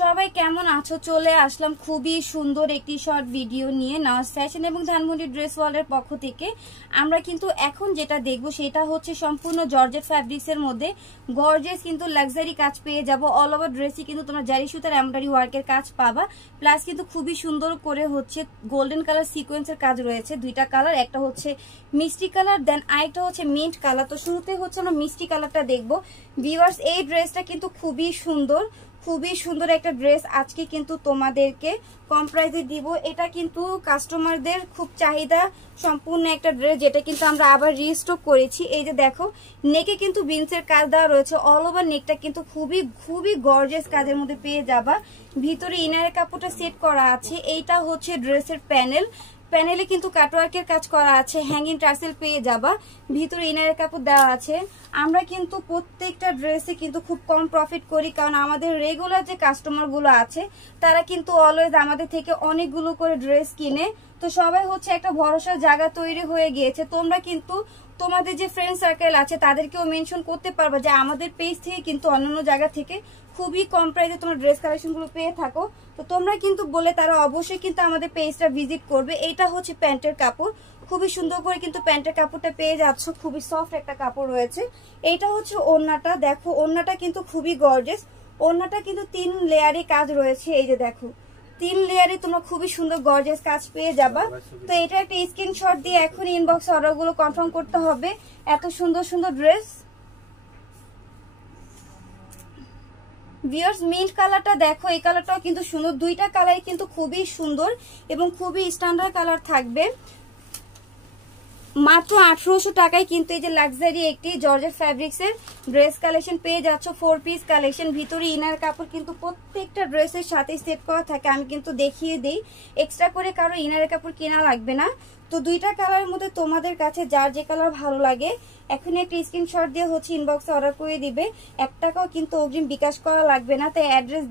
সবাই কেমন আছো? চলে আসলাম খুবই সুন্দর একটি শর্ট ভিডিও নিয়ে নাজ ফ্যাশন এবং ধানমন্ডি ড্রেস ওয়ার্ল্ডের পক্ষ থেকে। আমরা কিন্তু এখন যেটা দেখবো সেটা হচ্ছে সম্পূর্ণ জর্জেট ফ্যাব্রিক্স এর মধ্যে গর্জিয়াস কিন্তু লাক্সারি কাজ পেয়ে যাবো। অল ওভার ড্রেসই কিন্তু তোমরা জারি সুতার এমব্রয়ডারি ওয়ার্কের কাজ পাবা, প্লাস কিন্তু খুবই সুন্দর করে হচ্ছে গোল্ডেন কালার সিকোয়েন্সের কাজ রয়েছে। দুইটা কালার, একটা হচ্ছে মিষ্টি কালার, দেন আরেকটা হচ্ছে মিন্ট কালার। তো শুরুতে হচ্ছে আমরা মিষ্টি কালারটা দেখবো। ভিউয়ার্স, এই ড্রেসটা কিন্তু খুবই সুন্দর একটা ড্রেস আজকে কিন্তু তোমাদেরকে কম প্রাইসে দিব। এটা কিন্তু কাস্টমারদের খুব চাহিদা সম্পূর্ণ একটা ড্রেস, যেটা কিন্তু আমরা আবার রিস্টক করেছি। এই যে দেখো, নেকে কিন্তু বিনসের কাজ দেওয়া রয়েছে। অল ওভার নেকটা কিন্তু খুবই গর্জিয়াস কাজের মধ্যে পেয়ে যাবা। ভিতরে ইনারের কাপড়টা সেট করা আছে। এইটা হচ্ছে ড্রেসের প্যানেলে কিন্তু কাটওয়ার্কের কাজ করা আছে, হ্যাঙ্গিং টার্সেল পেয়ে যাবা। ভিতরে ইনারের কাপড় দেওয়া আছে। আমরা কিন্তু প্রত্যেকটা ড্রেসে কিন্তু খুব কম প্রফিট করি, কারণ আমাদের রেগুলার যে কাস্টমার গুলো আছে তারা কিন্তু অলওয়েজ আমাদের থেকে অনেকগুলো করে ড্রেস কিনে। তো সবাই হচ্ছে একটা ভরসার জায়গা তৈরি হয়ে গিয়েছে। তোমরা কিন্তু তোমাদের যে ফ্রেন্ড সার্কেল আছে তাদেরকেও মেনশন করতে পারবে যে আমাদের পেজ থেকে কিন্তু অন্যান্য জায়গা থেকে খুবই কম প্রাইসে তোমরা ড্রেস কালেকশন গুলো পেয়ে থাকো। তো তোমরা কিন্তু বলে তারা অবশ্যই কিন্তু আমাদের পেজটা ভিজিট করবে। এটা হচ্ছে প্যান্টের কাপড়, খুবই সুন্দর করে কিন্তু প্যান্টের কাপড়টা পেয়ে যাচ্ছ। খুবই সফট একটা কাপড় রয়েছে। এইটা হচ্ছে ওড়নাটা, দেখো ওড়নাটা কিন্তু খুবই গর্জিয়াস। ওড়নাটা কিন্তু 3 লেয়ারে কাজ রয়েছে। এই যে দেখো, 3 লেয়ারে তোমরা খুবই সুন্দর গর্জিয়াস কাজ পেয়ে যাবা। তো এটা একটা স্ক্রিনশট দিয়ে এখন ইনবক্সে অর্ডারগুলো কনফার্ম করতে হবে। এত সুন্দর ড্রেস। ভিউয়ার্স, মিন্ট কালারটা দেখো, এই কালারটাও কিন্তু সুন্দর। দুইটা কালারই কিন্তু খুবই সুন্দর এবং খুবই স্ট্যান্ডার্ড কালার থাকবে। মাত্র 1800 টাকায় কিন্তু এই যে লাক্সারি একটি জর্জেট ফ্যাব্রিক্স এর ড্রেস কালেকশন পেয়ে যাচ্ছ। 4 পিস কালেকশন। ভিতরে ইনার কাপড় কিন্তু প্রত্যেকটা ড্রেসের সাথে সেট করা থাকে। আমি কিন্তু দেখিয়ে দিই, এক্সট্রা করে কারো ইনারের কাপড় কেনা লাগবে না। তো দুইটা কালারের মধ্যে তোমাদের কাছে যার যে কালার ভালো লাগে এখন একটা স্ক্রিনশট দিয়ে হচ্ছে ইনবক্সে অর্ডার করে দিবে। 1 টাকাও কিন্তু অগ্রিম বিকাশ করা লাগবে না। তাই অ্যাড্রেস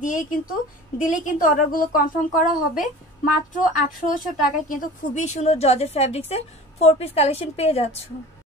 দিলে কিন্তু অর্ডারগুলো কনফার্ম করা হবে। মাত্র 1800 টাকায় কিন্তু খুবই সুন্দর জর্জেট ফ্যাব্রিক্স এর 4 পিস কালেকশন পেয়ে যাচ্ছ।